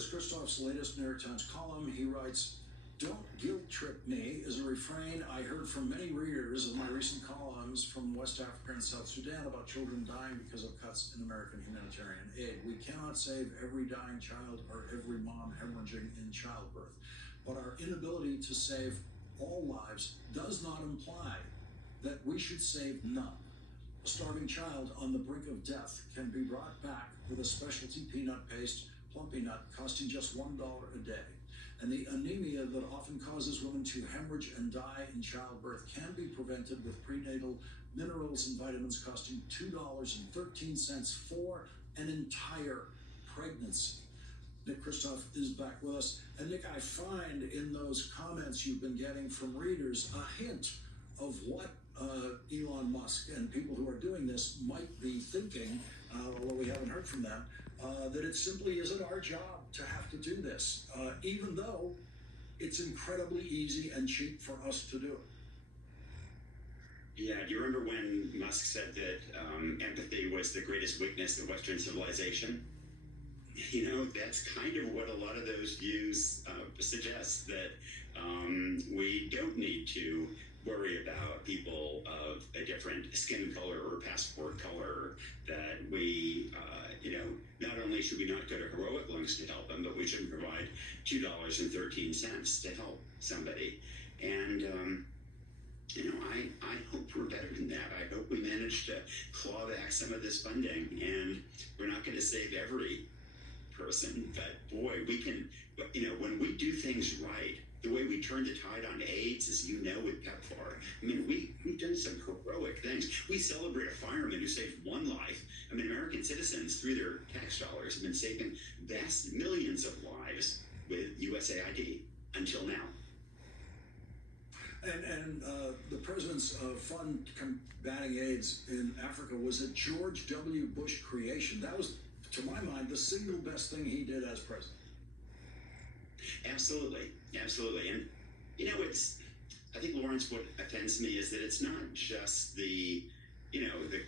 Nicholas Kristof's latest New York Times column, he writes, "Don't guilt trip me" is a refrain I heard from many readers of my recent columns from West Africa and South Sudan about children dying because of cuts in American humanitarian aid. We cannot save every dying child or every mom hemorrhaging in childbirth, but our inability to save all lives does not imply that we should save none. A starving child on the brink of death can be brought back with a specialty peanut paste, Plumpy Nut, costing just $1 a day. And the anemia that often causes women to hemorrhage and die in childbirth can be prevented with prenatal minerals and vitamins costing $2.13 for an entire pregnancy. Nick Kristof is back with us. And Nick, I find in those comments you've been getting from readers a hint of what Elon Musk and people who are doing this might be thinking, although we haven't heard from them, that it simply isn't our job to have to do this, even though it's incredibly easy and cheap for us to do it. Yeah, do you remember when Musk said that empathy was the greatest weakness of Western civilization? You know, that's kind of what a lot of those views suggest, that we don't need to worry about people of a different skin color or passport color, that we, not only should we not go to heroic lengths to help them, but we should provide $2.13 to help somebody. And, I hope we're better than that. I hope we manage to claw back some of this funding, and we're not going to save every person, but boy, we can, when we do things right, the way we turned the tide on AIDS, as you know, with PEPFAR, I mean, we've done some heroic things. We celebrate a fireman who saved one life. I mean, American citizens, through their tax dollars, have been saving vast millions of lives with USAID until now. And the president's fund combating AIDS in Africa was a George W. Bush creation. That was, to my mind, the single best thing he did as president. Absolutely. And, I think, Lawrence, what offends me is that it's not just the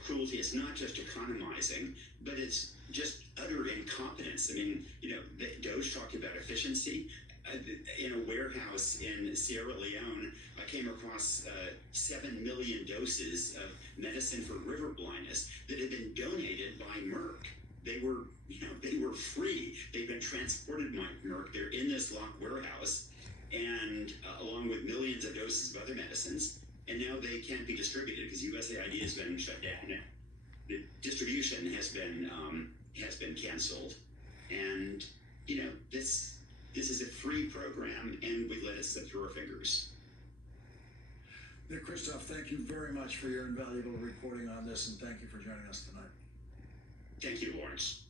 cruelty, it's not just economizing, but it's just utter incompetence. I mean, Doge talked about efficiency. In a warehouse in Sierra Leone, I came across 7 million doses of medicine for river blindness that had been donated by Merck. They were free. They've been transported by Merck. They're in this locked warehouse, and along with millions of doses of other medicines, and now they can't be distributed because USAID has been shut down. The distribution has been canceled, and this is a free program, and we let it slip through our fingers. Nick Kristof, thank you very much for your invaluable reporting on this, and thank you for joining us tonight. Thank you, Lawrence.